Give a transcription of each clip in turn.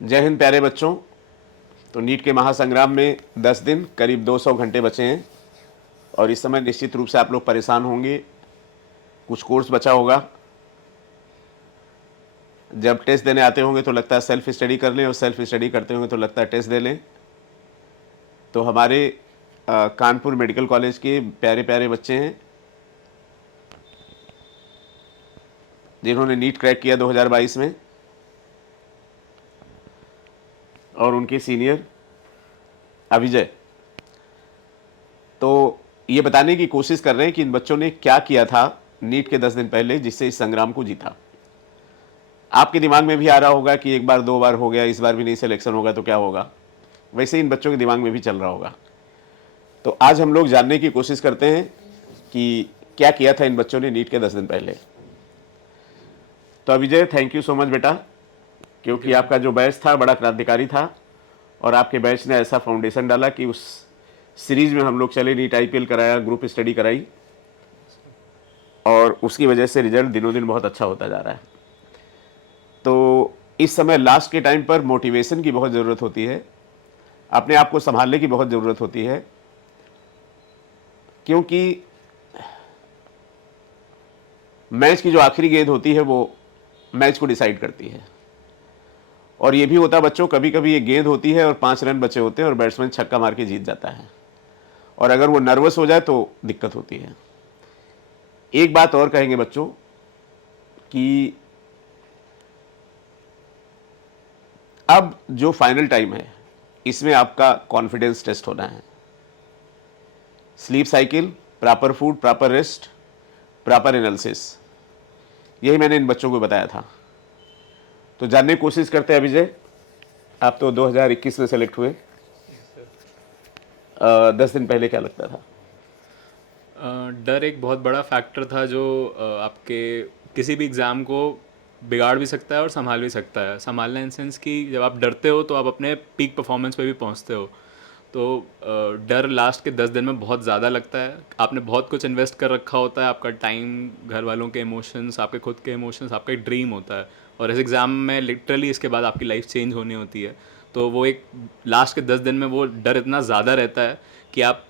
जय हिंद प्यारे बच्चों। तो नीट के महासंग्राम में 10 दिन करीब 200 घंटे बचे हैं और इस समय निश्चित रूप से आप लोग परेशान होंगे। कुछ कोर्स बचा होगा। जब टेस्ट देने आते होंगे तो लगता है सेल्फ स्टडी कर लें और सेल्फ स्टडी करते होंगे तो लगता है टेस्ट दे लें। तो हमारे कानपुर मेडिकल कॉलेज के प्यारे प्यारे बच्चे हैं जिन्होंने नीट क्रैक किया 2022 में, और उनके सीनियर अभिजय। तो ये बताने की कोशिश कर रहे हैं कि इन बच्चों ने क्या किया था नीट के 10 दिन पहले जिससे इस संग्राम को जीता। आपके दिमाग में भी आ रहा होगा कि एक बार दो बार हो गया, इस बार भी नहीं सिलेक्शन होगा तो क्या होगा। वैसे इन बच्चों के दिमाग में भी चल रहा होगा। तो आज हम लोग जानने की कोशिश करते हैं कि क्या किया था इन बच्चों ने नीट के 10 दिन पहले। तो Abhijay, thank you so much बेटा, क्योंकि आपका जो बैच था बड़ा क्रांतिकारी था और आपके बैच ने ऐसा फाउंडेशन डाला कि उस सीरीज में हम लोग चले, नीट आईपीएल कराया, ग्रुप स्टडी कराई और उसकी वजह से रिजल्ट दिनों दिन बहुत अच्छा होता जा रहा है। तो इस समय लास्ट के टाइम पर मोटिवेशन की बहुत ज़रूरत होती है, अपने आप को संभालने की बहुत ज़रूरत होती है, क्योंकि मैच की जो आखिरी गेंद होती है वो मैच को डिसाइड करती है। और ये भी होता बच्चों, कभी कभी ये गेंद होती है और 5 रन बचे होते हैं और बैट्समैन छक्का मार के जीत जाता है, और अगर वो नर्वस हो जाए तो दिक्कत होती है। एक बात और कहेंगे बच्चों कि अब जो फाइनल टाइम है इसमें आपका कॉन्फिडेंस टेस्ट होना है। Sleep cycle, proper food, proper rest, proper analysis, यही मैंने इन बच्चों को बताया था। तो जानने की कोशिश करते हैं अभिजय, आप तो 2021 में सेलेक्ट हुए, 10 दिन पहले क्या लगता था? डर एक बहुत बड़ा फैक्टर था जो आपके किसी भी एग्ज़ाम को बिगाड़ भी सकता है और संभाल भी सकता है। संभालना इन सेंस कि जब आप डरते हो तो आप अपने पीक परफॉर्मेंस पे भी पहुंचते हो। तो डर लास्ट के 10 दिन में बहुत ज़्यादा लगता है। आपने बहुत कुछ इन्वेस्ट कर रखा होता है, आपका टाइम, घर वालों के इमोशंस, आपके खुद के इमोशंस, आपका एक ड्रीम होता है, और इस एग्ज़ाम में लिटरली इसके बाद आपकी लाइफ चेंज होनी होती है। तो वो एक लास्ट के 10 दिन में वो डर इतना ज़्यादा रहता है कि आप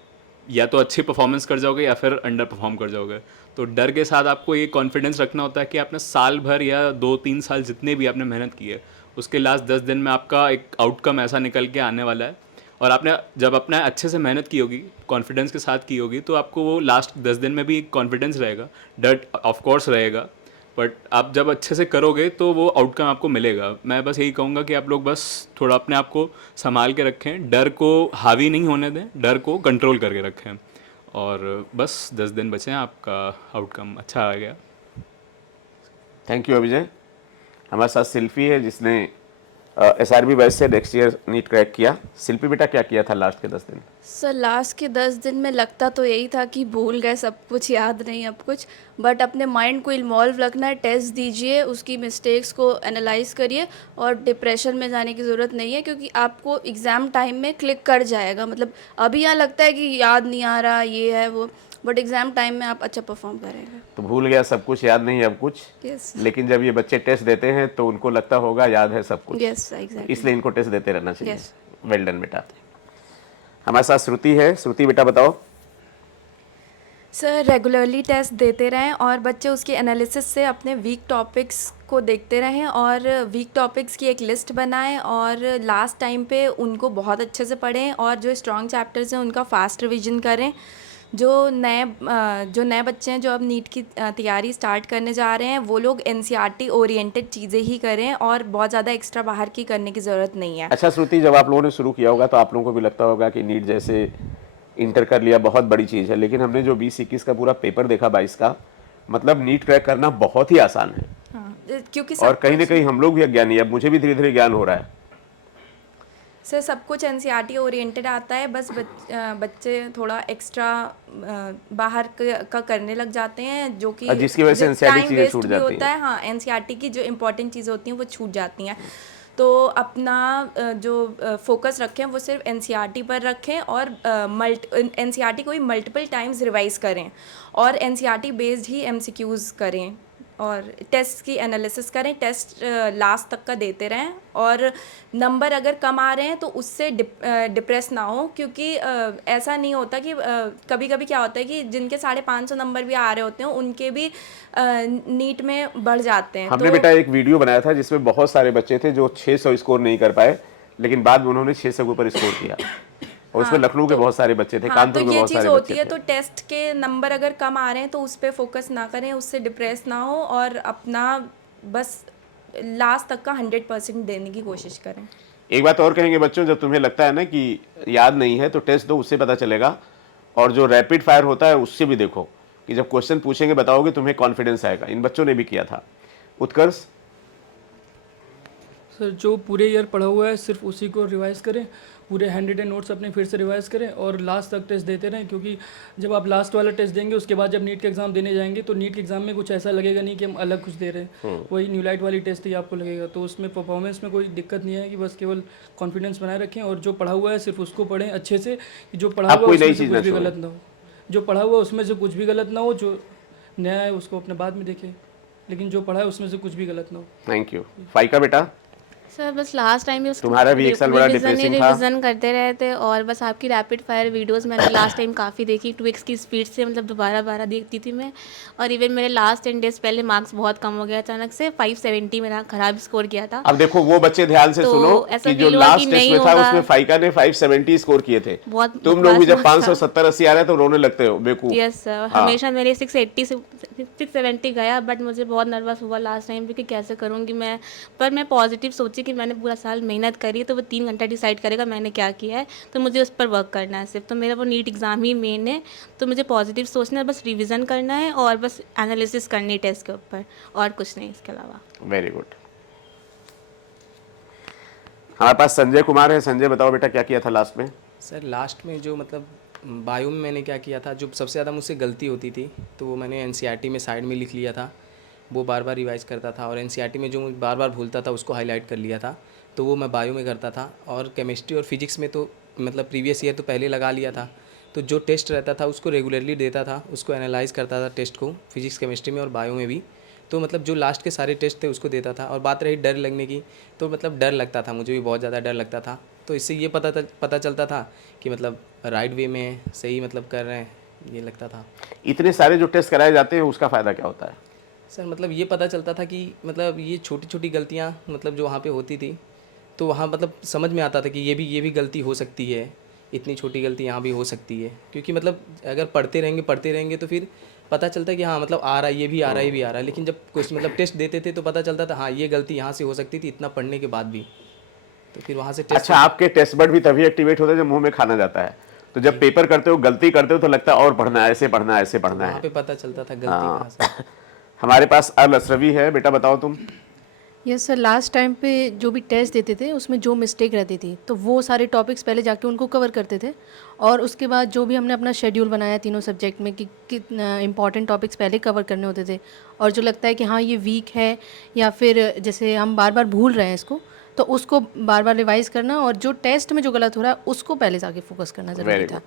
या तो अच्छी परफॉर्मेंस कर जाओगे या फिर अंडर परफॉर्म कर जाओगे। तो डर के साथ आपको ये कॉन्फिडेंस रखना होता है कि आपने साल भर या 2-3 साल जितने भी आपने मेहनत की है उसके लास्ट 10 दिन में आपका एक आउटकम ऐसा निकल के आने वाला है। और आपने जब अपना अच्छे से मेहनत की होगी, कॉन्फिडेंस के साथ की होगी, तो आपको वो लास्ट 10 दिन में भी एक कॉन्फिडेंस रहेगा। डर ऑफ कोर्स रहेगा, बट आप जब अच्छे से करोगे तो वो आउटकम आपको मिलेगा। मैं बस यही कहूँगा कि आप लोग बस थोड़ा अपने आप को संभाल के रखें, डर को हावी नहीं होने दें, डर को कंट्रोल करके रखें, और बस 10 दिन बचे हैं, आपका आउटकम अच्छा आ गया। Thank you Abhijay. हमारे साथ शिल्पी है जिसने एसआरबी बैच से नेक्स्ट ईयर नीट क्रैक किया। शिल्पी बेटा, क्या किया था लास्ट के 10 दिन? सर लास्ट के 10 दिन में लगता तो यही था कि भूल गए, सब कुछ याद नहीं अब कुछ, बट अपने माइंड को इन्वॉल्व रखना है। टेस्ट दीजिए, उसकी मिस्टेक्स को एनालाइज करिए, और डिप्रेशन में जाने की ज़रूरत नहीं है क्योंकि आपको एग्ज़ाम टाइम में क्लिक कर जाएगा। मतलब अभी यहाँ लगता है कि याद नहीं आ रहा, ये है वो, बट एग्ज़ाम टाइम में आप अच्छा परफॉर्म करेंगे। तो भूल गया सब कुछ, याद नहीं अब कुछ। यस। लेकिन जब ये बच्चे टेस्ट देते हैं तो उनको लगता होगा याद है सब कुछ। Yes exactly. इसलिए इनको टेस्ट देते रहना चाहिए। यस। वेल डन बेटा। हमारे साथ श्रुति है। श्रुति बेटा बताओ। सर रेगुलरली टेस्ट देते रहें और बच्चे उसके एनालिसिस से अपने वीक टॉपिक्स को देखते रहें और वीक टॉपिक्स की एक लिस्ट बनाएं और लास्ट टाइम पे उनको बहुत अच्छे से पढ़ें, और जो स्ट्रॉन्ग चैप्टर्स हैं उनका फास्ट रिवीजन करें। जो नए बच्चे हैं जो अब नीट की तैयारी स्टार्ट करने जा रहे हैं वो लोग एनसीईआरटी ओरिएंटेड चीज़ें ही करें और बहुत ज़्यादा एक्स्ट्रा बाहर की करने की ज़रूरत नहीं है। अच्छा श्रुति, जब आप लोगों ने शुरू किया होगा तो आप लोगों को भी लगता होगा कि नीट जैसे इंटर कर लिया बहुत बड़ी चीज़ है, लेकिन हमने जो 20-21 का पूरा पेपर देखा, 22 का, मतलब नीट क्रैक करना बहुत ही आसान है। हाँ, क्योंकि और सब कहीं ना कुछ कहीं हम लोग भी अज्ञानी, अब मुझे भी धीरे धीरे ज्ञान हो रहा है। सर सब कुछ एनसीईआरटी ओरिएंटेड आता है, बस बच्चे थोड़ा एक्स्ट्रा बाहर का करने लग जाते हैं जो कि और जिसकी वजह से एनसीईआरटी टाइम चीज़ें छूट वेस्ट भी जाती होता हैं। है। हाँ, एनसीईआरटी की जो इम्पोर्टेंट चीज़ें होती हैं वो छूट जाती हैं। तो अपना जो फोकस रखें वो सिर्फ एनसीईआरटी पर रखें और एनसीईआरटी को ही मल्टीपल टाइम्स रिवाइज करें और एनसीईआरटी बेस्ड ही एमसीक्यूज़ करें। और टेस्ट की एनालिसिस करें, टेस्ट लास्ट तक का देते रहें, और नंबर अगर कम आ रहे हैं तो उससे डिप्रेस ना हो, क्योंकि ऐसा नहीं होता कि कभी कभी क्या होता है कि जिनके 550 नंबर भी आ रहे होते हैं उनके भी नीट में बढ़ जाते हैं। हमने तो बेटा एक वीडियो बनाया था जिसमें बहुत सारे बच्चे थे जो 600 स्कोर नहीं कर पाए, लेकिन बाद में उन्होंने 600 के ऊपर स्कोर किया, और उसमें लखनऊ के बहुत सारे बच्चे थे, हाँ, कानपुर तो के ये बहुत चीज़ सारे होती बच्चे है। थे। तो टेस्ट के नंबर अगर कम आ रहे हैं तो उस पर फोकस ना करें, उससे डिप्रेस ना हो, और अपना बस लास्ट तक का 100% देने की कोशिश करें। एक बात और कहेंगे बच्चों, जब तुम्हें लगता है ना कि याद नहीं है तो टेस्ट दो, उससे पता चलेगा। और जो रैपिड फायर होता है उससे भी देखो कि जब क्वेश्चन पूछेंगे बताओगे, तुम्हें कॉन्फिडेंस आएगा। इन बच्चों ने भी किया था। उत्कर्ष, सर जो पूरे ईयर पढ़ा हुआ है सिर्फ उसी को रिवाइज करें, पूरे हैंड रिटन नोट्स अपने फिर से रिवाइज करें और लास्ट तक टेस्ट देते रहें, क्योंकि जब आप लास्ट वाला टेस्ट देंगे उसके बाद जब नीट का एग्ज़ाम देने जाएंगे तो नीट के एग्ज़ाम में कुछ ऐसा लगेगा नहीं कि हम अलग कुछ दे रहे हैं, वही न्यूलाइट वाली टेस्ट ही आपको लगेगा। तो उसमें परफॉर्मेंस में कोई दिक्कत नहीं है, कि बस केवल कॉन्फिडेंस बनाए रखें और जो पढ़ा हुआ है सिर्फ उसको पढ़ें अच्छे से, कि जो पढ़ा आप हुआ कोई है नई उसमें से चीज़ ना कुछ भी छोड़ें। गलत ना हो, जो पढ़ा हुआ है उसमें से कुछ भी गलत ना हो, जो नया है उसको अपने बाद में देखें, लेकिन जो पढ़ा है उसमें से कुछ भी गलत ना हो। Thank you. फाइका बेटा, सर बस लास्ट टाइम भी उसको तुम्हारा भी एक साल बड़ा डिप्रेसिंग था। रिवीजन करते रहे थे, और बस आपकी रैपिड फायर वीडियोस मैंने लास्ट टाइम काफ़ी देखी, 2x की स्पीड से, मतलब दोबारा देखती थी मैं। और इवन मेरे लास्ट 10 डेज पहले मार्क्स बहुत कम हो गया अचानक से, 570 मेरा खराब स्कोर किया था। अब देखो वो बच्चे ध्यान से तो सुनो ऐसा कि जो feel हुआ लास्ट कि टेस्ट नहीं में था होगा। उसमें फाइका ने 570 स्कोर किए थे। बहुत तुम लोग भी जब बकवास था। 570-80 आ रहे तो रोने लगते हो बेवकूफ। यस सर, हाँ। हमेशा मेरे 680 से 670 गया, बट मुझे बहुत नर्वस हुआ लास्ट टाइम भी कि कैसे करूँगी मैं। पर मैं पॉजिटिव सोची कि मैंने पूरा साल मेहनत करी, तो वो 3 घंटा डिसाइड करेगा मैंने क्या किया है, तो मुझे उस पर वर्क करना है सिर्फ। तो मेरा वो नीट एग्ज़ाम ही मेन है, तो मुझे पॉजिटिव सोचना है, बस रिविज़न करना है और बस एनालिसिस करनी है टेस्ट के ऊपर, और कुछ नहीं इसके अलावा। Very good. हमारे पास संजय कुमार है। संजय बताओ बेटा क्या किया था लास्ट में? सर लास्ट में जो मतलब बायो में मैंने क्या किया था, जो सबसे ज़्यादा मुझसे गलती होती थी तो वो मैंने एनसीईआरटी में साइड में लिख लिया था, वो बार बार रिवाइज करता था, और एनसीईआरटी में जो मैं बार बार भूलता था उसको हाईलाइट कर लिया था, तो वो मैं बायो में करता था। और केमिस्ट्री और फिजिक्स में तो मतलब प्रीवियस ईयर तो पहले लगा लिया था, तो जो टेस्ट रहता था उसको रेगुलरली देता था, उसको एनालाइज करता था टेस्ट को, फिजिक्स केमिस्ट्री में और बायो में भी। तो मतलब जो लास्ट के सारे टेस्ट थे उसको देता था। और बात रही डर लगने की, तो मतलब डर लगता था, मुझे भी बहुत ज़्यादा डर लगता था। तो इससे ये पता चलता था कि मतलब राइट वे में सही मतलब कर रहे हैं, ये लगता था। इतने सारे जो टेस्ट कराए जाते हैं उसका फ़ायदा क्या होता है? सर मतलब ये पता चलता था कि मतलब ये छोटी छोटी गलतियाँ मतलब जो वहाँ पे होती थी, तो वहाँ मतलब समझ में आता था कि ये भी गलती हो सकती है, इतनी छोटी गलती यहाँ भी हो सकती है। क्योंकि मतलब अगर पढ़ते रहेंगे तो फिर पता चलता है कि हाँ मतलब आ रहा है, ये भी आ रहा है, ये भी आ रहा है। लेकिन जब कुछ मतलब टेस्ट देते थे तो पता चलता था हाँ ये गलती यहाँ से हो सकती थी, इतना पढ़ने के बाद भी। तो फिर वहाँ से टेस्ट। अच्छा, आपके टेस्ट बड भी तभी एक्टिवेट होते हैं जब मुंह में खाना जाता है। तो जब पेपर करते हो, गलती करते हो, तो लगता है और पढ़ना है, ऐसे पढ़ना है, ऐसे पढ़ना वहाँ है। पे पता चलता था गलती हाँ। कहाँ से। हमारे पास अल अशरफी है। बेटा बताओ तुम। यस सर, लास्ट टाइम पे जो भी टेस्ट देते थे उसमें जो मिस्टेक रहती थी तो वो सारे टॉपिक्स पहले जाके उनको कवर करते थे, और उसके बाद जो भी हमने अपना शेड्यूल बनाया तीनों सब्जेक्ट में कि कितना इंपॉर्टेंट टॉपिक्स पहले कवर करने होते थे, और जो लगता है कि हाँ ये वीक है या फिर जैसे हम बार बार भूल रहे हैं इसको, तो उसको बार बार रिवाइज़ करना, और जो टेस्ट में जो गलत हो रहा है उसको पहले जाके फोकस करना वेरी ज़रूरी गुड। था।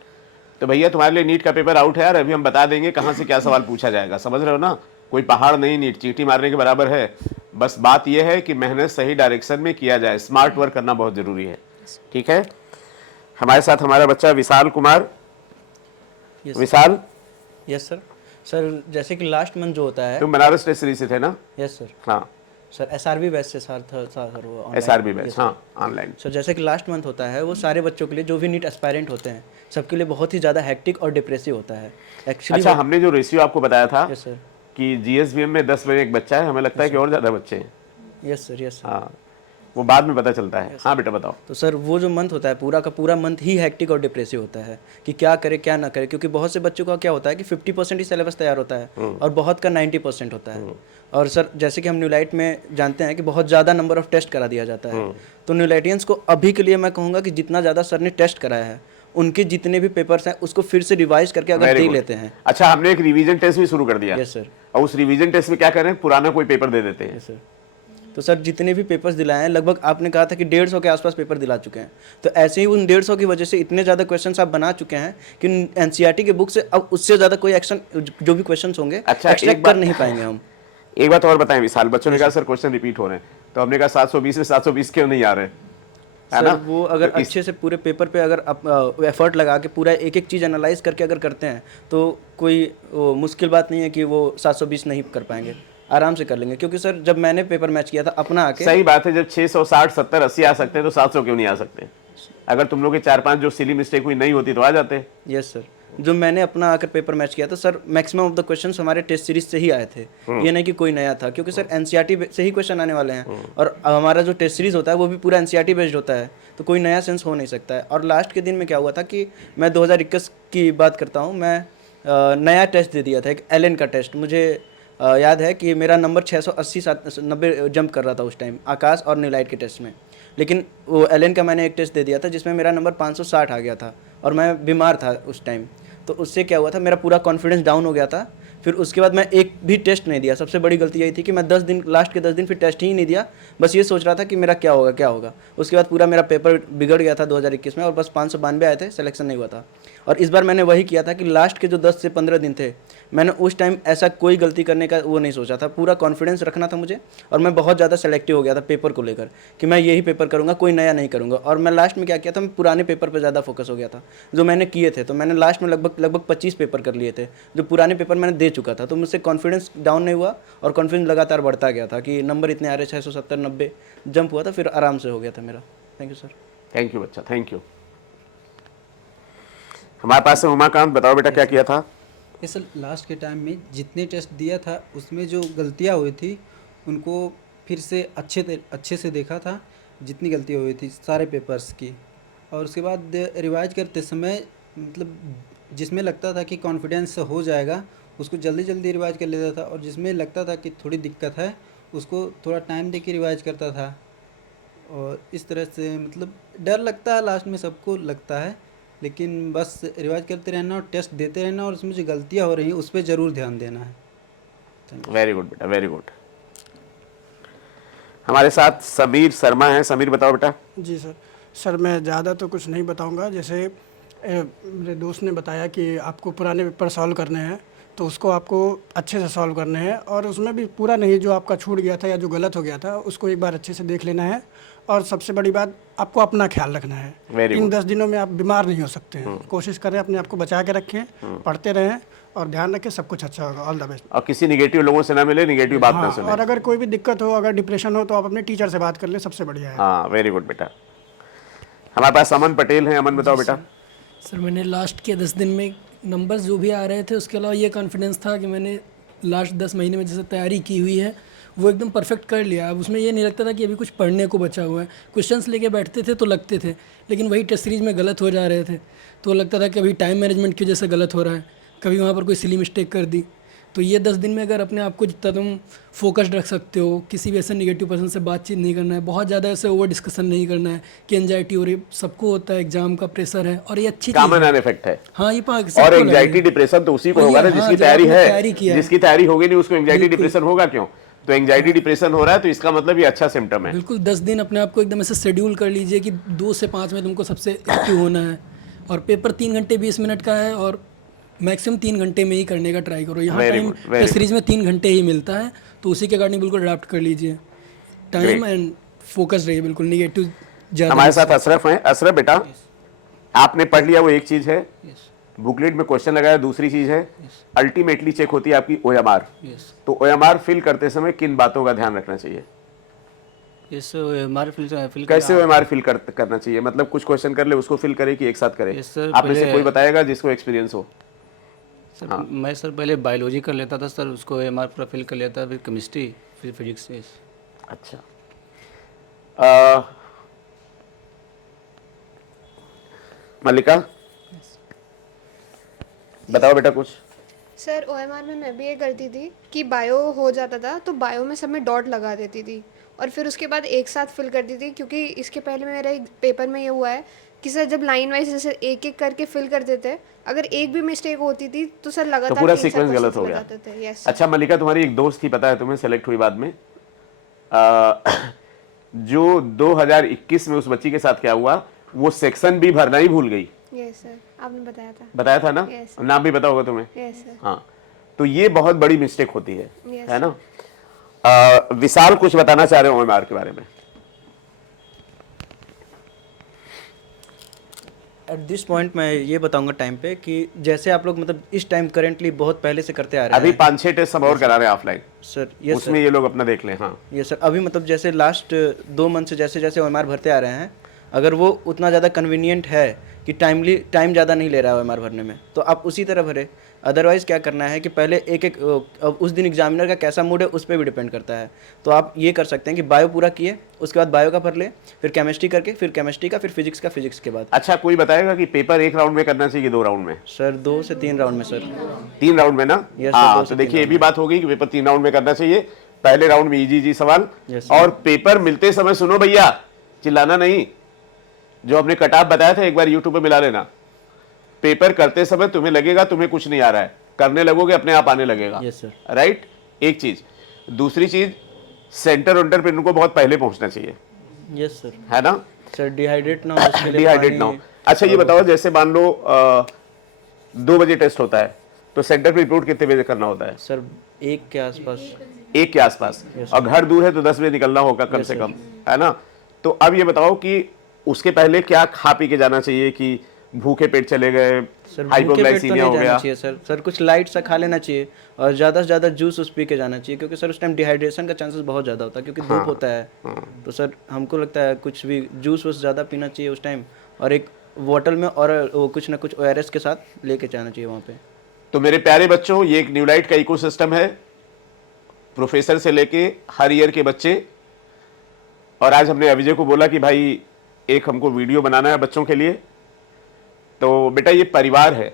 तो भैया तुम्हारे लिए नीट का पेपर आउट है यार। अभी हम बता देंगे कहाँ से क्या सवाल पूछा जाएगा, समझ रहे हो ना? कोई पहाड़ नहीं, नीट चींटी मारने के बराबर है। बस बात यह है कि मेहनत सही डायरेक्शन में किया जाए, स्मार्ट वर्क करना बहुत जरूरी है। ठीक है। हमारे साथ हमारा बच्चा विशाल कुमार। विशाल, यस सर। सर जैसे कि लास्ट मंथ जो होता है। तुम बनारस टेस्ट सीरीज से थे ना? Yes sir. हाँ, सर एसआरबी बैच से सर था सर वो online। SRB batch. Yes, sir। हाँ, ऑनलाइन। सर जैसे कि लास्ट मंथ होता है वो सारे बच्चों के लिए, जो भी नीट एस्पायरेंट होते हैं सबके लिए बहुत ही ज़्यादा हेक्टिक और डिप्रेसिव होता है एक्चुअली। अच्छा, हमने जो रेशियो आपको बताया था यस सर। कि GSVM में 10 में एक बच्चा है, हमें लगता है कि और ज़्यादा बच्चे हैं। Yes sir. Yes sir. हाँ, वो बाद में पता चलता है। हाँ बेटा बताओ। तो सर वो जो मंथ होता है पूरा का पूरा मंथ ही हेक्टिक और डिप्रेसिव होता है कि क्या करे क्या ना करे, क्योंकि बहुत से बच्चों का क्या होता है कि 50% ही सिलेबस तैयार होता है और बहुत का 90% होता है। और सर जैसे कि हम न्यूलाइट में जानते हैं कि बहुत ज़्यादा नंबर ऑफ टेस्ट करा दिया जाता है, तो न्यूलाइटियंस को अभी के लिए मैं कहूँगा कि जितना ज़्यादा सर ने टेस्ट कराया है उनके जितने भी पेपर्स हैं उसको फिर से रिवाइज करके अगर Very देख good। लेते हैं। अच्छा, हमने एक रिवीजन टेस्ट भी शुरू कर दिया। Yes sir. और उस रिवीजन टेस्ट में क्या करें, पुराना कोई पेपर दे देते हैं। Yes sir. तो सर जितने भी पेपर्स दिलाए हैं लगभग आपने कहा था कि 150 के आसपास पेपर दिला चुके हैं, तो ऐसे ही उन 150 की वजह से इतने ज़्यादा क्वेश्चंस आप बना चुके हैं कि एनसीईआरटी के बुक से अब उससे ज़्यादा कोई एक्शन जो भी क्वेश्चंस होंगे अच्छा, एक्सट्रैक्ट कर नहीं पाएंगे हम। एक बात और बताएं विशाल, बच्चों ने कहा सर क्वेश्चन रिपीट हो रहे हैं, तो हमने कहा 720 से 720 क्यों नहीं आ रहे, है ना? सर वो अगर तो अच्छे से पूरे पेपर पे अगर आप एफर्ट लगा के पूरा एक एक चीज़ एनालाइज करके अगर करते हैं तो कोई वो मुश्किल बात नहीं है कि वो 720 नहीं कर पाएंगे, आराम से कर लेंगे। क्योंकि सर जब मैंने पेपर मैच किया था अपना आके, सही बात है, जब 660 70 80 आ सकते हैं तो 700 क्यों नहीं आ सकते? अगर तुम लोग के 4-5 जो सिली मिस्टेक हुई नहीं होती तो आ जाते। यस सर, जो मैंने अपना आकर पेपर मैच किया था sir, maximum of the questions हमारे टेस्ट सीरीज से ही आए थे, ये नहीं कि कोई नया था। क्योंकि सर एनसीईआरटी से ही क्वेश्चन आने वाले हैं और हमारा जो टेस्ट सीरीज होता है वो भी पूरा एनसीईआरटी बेस्ड होता है, तो कोई नया सेंस हो नहीं सकता है। और लास्ट के दिन में क्या हुआ था कि मैं 2021 की बात करता हूँ, मैं नया टेस्ट दे दिया था, एक एलन का टेस्ट। मुझे याद है कि मेरा नंबर 680-90 जंप कर रहा था उस टाइम आकाश और न्यूलाइट के टेस्ट में, लेकिन वो एलन का मैंने एक टेस्ट दे दिया था जिसमें मेरा नंबर 560 आ गया था और मैं बीमार था उस टाइम। तो उससे क्या हुआ था, मेरा पूरा कॉन्फिडेंस डाउन हो गया था। फिर उसके बाद मैं एक भी टेस्ट नहीं दिया। सबसे बड़ी गलती यही थी कि मैं 10 दिन, लास्ट के 10 दिन फिर टेस्ट ही नहीं दिया, बस ये सोच रहा था कि मेरा क्या होगा क्या होगा। उसके बाद पूरा मेरा पेपर बिगड़ गया था 2021 में और बस 592 आए थे, सिलेक्शन नहीं हुआ था। और इस बार मैंने वही किया था कि लास्ट के जो 10 से 15 दिन थे, मैंने उस टाइम ऐसा कोई गलती करने का वो नहीं सोचा था, पूरा कॉन्फिडेंस रखना था मुझे। और मैं बहुत ज़्यादा सेलेक्टिव हो गया था पेपर को लेकर कि मैं यही पेपर करूँगा, कोई नया नहीं करूँगा। और मैं लास्ट में क्या किया था, मैं पुराने पेपर पर ज़्यादा फोकस हो गया था जो मैंने किए थे। तो मैंने लास्ट में लगभग 25 पेपर कर लिए थे जो पुराने पेपर मैंने दे चुका था। तो मुझसे कॉन्फिडेंस डाउन नहीं हुआ और कॉन्फिडेंस लगातार बढ़ता गया था कि नंबर इतने आ रहे, 670-90 जंप हुआ था, फिर आराम से हो गया था मेरा। Thank you sir. Thank you बच्चा, थैंक यू। हमारे पास है उमाकांत, बताओ बेटा क्या किया था? ये सर लास्ट के टाइम में जितने टेस्ट दिया था उसमें जो गलतियाँ हुई थी उनको फिर से अच्छे से देखा था, जितनी गलतियाँ हुई थी सारे पेपर्स की। और उसके बाद रिवाइज करते समय मतलब जिसमें लगता था कि कॉन्फिडेंस हो जाएगा उसको जल्दी जल्दी रिवाइज कर लेता था, और जिसमें लगता था कि थोड़ी दिक्कत है उसको थोड़ा टाइम दे के रिवाइज करता था। और इस तरह से मतलब डर लगता है, लास्ट में सबको लगता है, लेकिन बस रिवाइज करते रहना और टेस्ट देते रहना और उसमें जो गलतियाँ हो रही हैं उस पर ज़रूर ध्यान देना है। वेरी गुड बेटा, वेरी गुड। हमारे साथ समीर शर्मा हैं। समीर बताओ बेटा। जी सर, मैं ज़्यादा तो कुछ नहीं बताऊंगा। जैसे मेरे दोस्त ने बताया कि आपको पुराने पेपर सॉल्व करने हैं, तो उसको आपको अच्छे से सॉल्व करने हैं और उसमें भी पूरा नहीं, जो आपका छूट गया था या जो गलत हो गया था उसको एक बार अच्छे से देख लेना है। और सबसे बड़ी बात, आपको अपना ख्याल रखना है। इन 10 दिनों में आप बीमार नहीं हो सकते हैं। कोशिश करें अपने आप को बचा के रखें, पढ़ते रहें और ध्यान रखें, सब कुछ अच्छा होगा। All the best. और किसी निगेटिव लोगों से ना मिले, निगेटिव बात ना सुने। और अगर कोई भी दिक्कत हो, अगर डिप्रेशन हो, तो आप अपने टीचर से बात कर लें, सबसे बढ़िया है। हाँ, वेरी गुड बेटा। हमारे पास अमन पटेल हैं। अमन बताओ बेटा। सर मैंने लास्ट के 10 दिन में नंबर्स जो भी आ रहे थे उसके अलावा ये कॉन्फिडेंस था कि मैंने लास्ट 10 महीने में जैसे तैयारी की हुई है वो एकदम परफेक्ट कर लिया। अब उसमें ये नहीं लगता था कि अभी कुछ पढ़ने को बचा हुआ है। क्वेश्चंस लेके बैठते थे तो लगते थे, लेकिन वही टेस्ट सीरीज में गलत हो जा रहे थे तो लगता था कि अभी टाइम मैनेजमेंट की वजह से गलत हो रहा है, कभी वहाँ पर कोई सिली मिस्टेक कर दी। तो ये 10 दिन में अगर अपने आप को जितना तुम फोकस्ड रख सकते हो, किसी भी ऐसे निगेटिव पर्सन से बातचीत नहीं करना है, बहुत ज़्यादा ऐसे ओवर डिस्कशन नहीं करना है कि एंजाइटी हो रही, सबको होता है, एग्जाम का प्रेशर है और ये अच्छी कॉमन एन इफेक्ट है। हाँ, ये और एंजाइटी डिप्रेशन तो उसी को होगा ना जिसकी तैयारी है। जिसकी तैयारी होगी नहीं उसको एंजाइटी डिप्रेशन होगा क्यों? तो एंजाइटी डिप्रेशन हो रहा है तो इसका मतलब ये अच्छा सिम्टम है। बिल्कुल 10 दिन अपने आप को एकदम ऐसे शेड्यूल कर लीजिए कि 2 से 5 में तुमको सबसे एक्टिव होना है। और पेपर 3 घंटे 20 मिनट का है और मैक्सिमम 3 घंटे में ही करने का ट्राई करो। यहाँ टाइम टेस्ट सीरीज में 3 घंटे ही मिलता है, तो उसी के अकॉर्डिंग बिल्कुल अडॉप्ट कर लीजिए टाइम एंड फोकस रहिए, बिल्कुल निगेटिव ज़्यादा। हमारे साथ अशरफ हैं। अशरफ बेटा, आपने पढ़ लिया वो एक चीज़ है, बुकलेट में क्वेश्चन लगाया दूसरी चीज़ है, अल्टीमेटली चेक होती है आपकी OMR। तो OMR फिल करते समय किन बातों का ध्यान रखना चाहिए? कैसे OMR फिल करना चाहिए? मतलब कुछ क्वेश्चन कर ले उसको फिल करे कि एक साथ करे? आप में से कोई बताएगा जिसको एक्सपीरियंस हो? सर मैं सर पहले बायोलॉजी कर लेता था सर, उसको OMR पूरा फिल कर लेता, फिर केमिस्ट्री, फिर फिजिक्स। अच्छा, मल्लिका बताओ बेटा कुछ। सर OMR में मैं भी ये करती थी कि बायो हो जाता था तो बायो में सब में डॉट लगा देती थी और फिर उसके बाद एक साथ फिल करती थी, क्योंकि इसके पहले मेरे एक पेपर में ये हुआ है कि सर जब लाइन वाइज जैसे एक एक करके फिल करते थे, अगर एक भी मिस्टेक होती थी तो सर लगातार तो पूरा सीक्वेंस गलत हो गया। यस। अच्छा मल्लिका, तुम्हारी एक दोस्त थी, पता है तुम्हें, सेलेक्ट हुई बाद में, जो 2021 में उस बच्ची के साथ क्या हुआ, वो सेक्शन भी भरना ही भूल गई। यस सर, आपने बताया था ना? yes, नाम भी पता होगा तुम्हें। yes, हाँ, तो ये बहुत बड़ी मिस्टेक होती है, yes, है ना? विशाल कुछ बताना चाह रहे हो OMR के बारे में? एट दिस पॉइंट मैं ये बताऊंगा टाइम पे कि जैसे आप लोग मतलब इस टाइम करेंटली बहुत पहले से करते आ रहे अभी हैं 5-6 टेस्ट सब और करा रहे हैं ऑफलाइन सर। ये उसमें ये लोग अपना देख लें। हाँ ये सर अभी मतलब जैसे लास्ट 2 मंथ से जैसे जैसे OMR भरते आ रहे हैं, अगर वो उतना ज़्यादा कन्वीनियंट है कि टाइम ज़्यादा नहीं ले रहा है OMR भरने में, तो आप उसी तरह भरे। अदरवाइज़ क्या करना है कि पहले अब उस दिन एग्जामिनर का कैसा मूड है उस पर भी डिपेंड करता है। तो आप ये कर सकते हैं कि बायो पूरा किए, उसके बाद बायो का भर ले, फिर केमिस्ट्री करके, फिर केमिस्ट्री का, फिर फिजिक्स का, फिजिक्स के बाद। अच्छा, कोई बताएगा कि पेपर 1 राउंड में करना चाहिए कि 2 राउंड में? सर 2 से 3 राउंड में सर। 3 राउंड में ना? Yes, sir, हाँ, 2 से तो 3 देखिए ये राउंड भी बात हो गई कि पेपर 3 राउंड में करना चाहिए। पहले राउंड में इजी सवाल, Yes, sir. और पेपर मिलते समय सुनो भैया, चिल्लाना नहीं। जो हमने कट ऑफ बताया था एक बार यूट्यूब पे मिला लेना। पेपर करते समय तुम्हें लगेगा तुम्हें कुछ नहीं आ रहा है, करने लगोगे अपने आप आने लगेगा। Yes, sir. राइट, एक चीज। दूसरी चीज, सेंटर वेंटर पे इनको बहुत पहले पहुंचना चाहिए, यस सर। है ना सर डिहाइड्रेट ना हो उसके लिए डिहाइड्रेट ना हो। अच्छा ये बताओ, जैसे मान लो 2 बजे टेस्ट होता है तो सेंटर पे रिपोर्ट कितने बजे करना होता है? सर 1 के आसपास। 1 के आसपास। और घर दूर है तो 10 बजे निकलना होगा कम से कम, है ना? तो अब ये बताओ कि उसके पहले क्या खा पी के जाना चाहिए कि भूखे पेट चले गए, सर हाइपोग्लाइसीमिया हो गया? चाहिए सर। सर कुछ लाइट सा खा लेना चाहिए और ज़्यादा से ज़्यादा जूस उस पी के जाना चाहिए, क्योंकि सर उस टाइम डिहाइड्रेशन का चांसेस बहुत ज़्यादा होता है, क्योंकि धूप होता है। तो सर हमको लगता है कुछ भी जूस वूस ज़्यादा पीना चाहिए उस टाइम, और एक बॉटल में और वो कुछ ना कुछ ORS के साथ लेके जाना चाहिए वहाँ पे। तो मेरे प्यारे बच्चों, ये एक न्यूलाइट का इकोसिस्टम है, प्रोफेसर से लेके हर ईयर के बच्चे। और आज हमने अविजय को बोला कि भाई एक हमको वीडियो बनाना है बच्चों के लिए, तो बेटा ये परिवार है,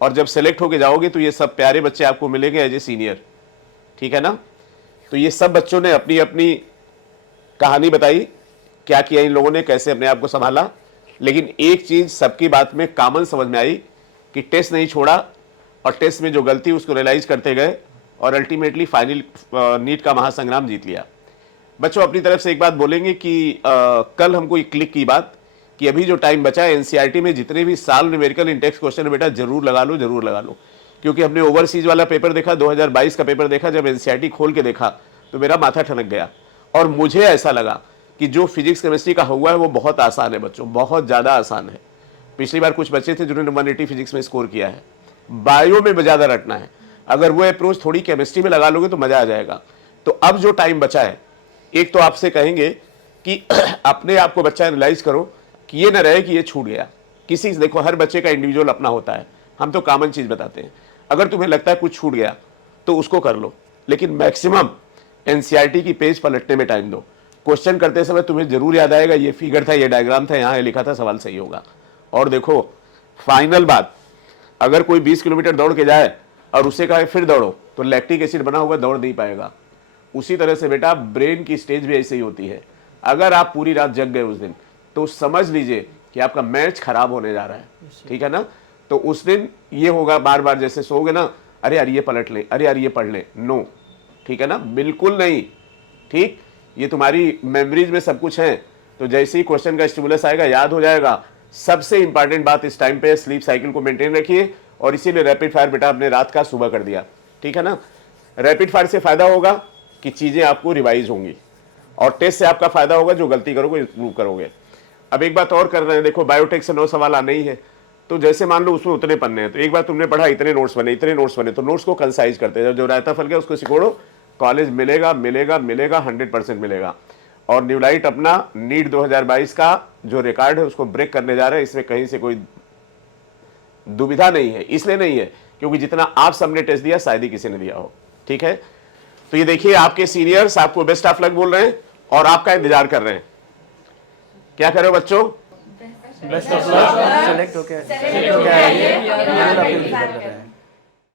और जब सेलेक्ट होके जाओगे तो ये सब प्यारे बच्चे आपको मिलेंगे एज ए सीनियर, ठीक है ना? तो ये सब बच्चों ने अपनी अपनी कहानी बताई, क्या किया इन लोगों ने, कैसे अपने आप को संभाला। लेकिन एक चीज सबकी बात में कॉमन समझ में आई कि टेस्ट नहीं छोड़ा, और टेस्ट में जो गलती उसको रियलाइज करते गए, और अल्टीमेटली फाइनल नीट का महासंग्राम जीत लिया। बच्चों अपनी तरफ से एक बात बोलेंगे कि कल हमको एक क्लिक की बात कि अभी जो टाइम बचा है एनसीईआरटी में जितने भी साल न्यूमेरिकल इंडेक्स क्वेश्चन है बेटा जरूर लगा लो, जरूर लगा लो। क्योंकि हमने ओवरसीज वाला पेपर देखा, 2022 का पेपर देखा, जब एनसीईआरटी खोल के देखा तो मेरा माथा ठनक गया, और मुझे ऐसा लगा कि जो फिजिक्स केमिस्ट्री का हुआ है वो बहुत आसान है बच्चों, बहुत ज़्यादा आसान है। पिछली बार कुछ बच्चे थे जिन्होंने 180 फिजिक्स में स्कोर किया है। बायो में ज़्यादा रटना है, अगर वो अप्रोच थोड़ी केमिस्ट्री में लगा लोगे तो मज़ा आ जाएगा। तो अब जो टाइम बचा है, एक तो आपसे कहेंगे कि अपने आप को बच्चा एनालाइज करो कि ये ना रहे कि ये छूट गया। किसी देखो हर बच्चे का इंडिविजुअल अपना होता है, हम तो कॉमन चीज़ बताते हैं। अगर तुम्हें लगता है कुछ छूट गया तो उसको कर लो, लेकिन मैक्सिमम एनसीईआरटी की पेज पलटने में टाइम दो। क्वेश्चन करते समय तुम्हें जरूर याद आएगा ये फिगर था, ये डायग्राम था, यहाँ लिखा था, सवाल सही होगा। और देखो फाइनल बात, अगर कोई 20 किलोमीटर दौड़ के जाए और उससे कहे फिर दौड़ो तो लैक्टिक एसिड बना हुआ दौड़ नहीं पाएगा। उसी तरह से बेटा ब्रेन की स्टेज भी ऐसे ही होती है। अगर आप पूरी रात जग गए उस दिन तो समझ लीजिए कि आपका मैच खराब होने जा रहा है, ठीक है ना? तो उस दिन ये होगा बार बार जैसे सोओगे ना, अरे यार ये पलट ले, अरे यार ये पढ़ ले, नो, ठीक है ना? बिल्कुल नहीं, ठीक? ये तुम्हारी मेमोरीज में सब कुछ है, तो जैसे ही क्वेश्चन का स्टिमुलस आएगा याद हो जाएगा। सबसे इंपॉर्टेंट बात इस टाइम पे स्लीप साइकिल को मेंटेन रखिए, और इसीलिए रैपिड फायर बेटा आपने रात का सुबह कर दिया, ठीक है ना? रैपिड फायर से फायदा होगा कि चीजें आपको रिवाइज होंगी, और टेस्ट से आपका फायदा होगा, जो गलती करोगे इंप्रूव करोगे। अब एक बात और कर रहे हैं, देखो बायोटेक से 9 सवाल आने ही है, तो जैसे मान लो उसमें उतने पन्ने हैं, तो एक बार तुमने पढ़ा इतने नोट्स बने, इतने नोट्स बने, तो नोट्स को कंसाइज करते हैं, जो रायता फल गया उसको सिकोड़ो, कॉलेज मिलेगा मिलेगा मिलेगा, 100% मिलेगा। और न्यूलाइट अपना नीट 2022 का जो रिकॉर्ड है उसको ब्रेक करने जा रहे हैं, इसमें कहीं से कोई दुविधा नहीं है। इसलिए नहीं है क्योंकि जितना आप सबने टेस्ट दिया शायद ही किसी ने दिया हो, ठीक है? तो ये देखिए आपके सीनियर्स आपको बेस्ट ऑफ लक बोल रहे हैं और आपका इंतजार कर रहे हैं। क्या कर रहे हो बच्चों? बेस्ट ऑफ लक, सेलेक्ट होके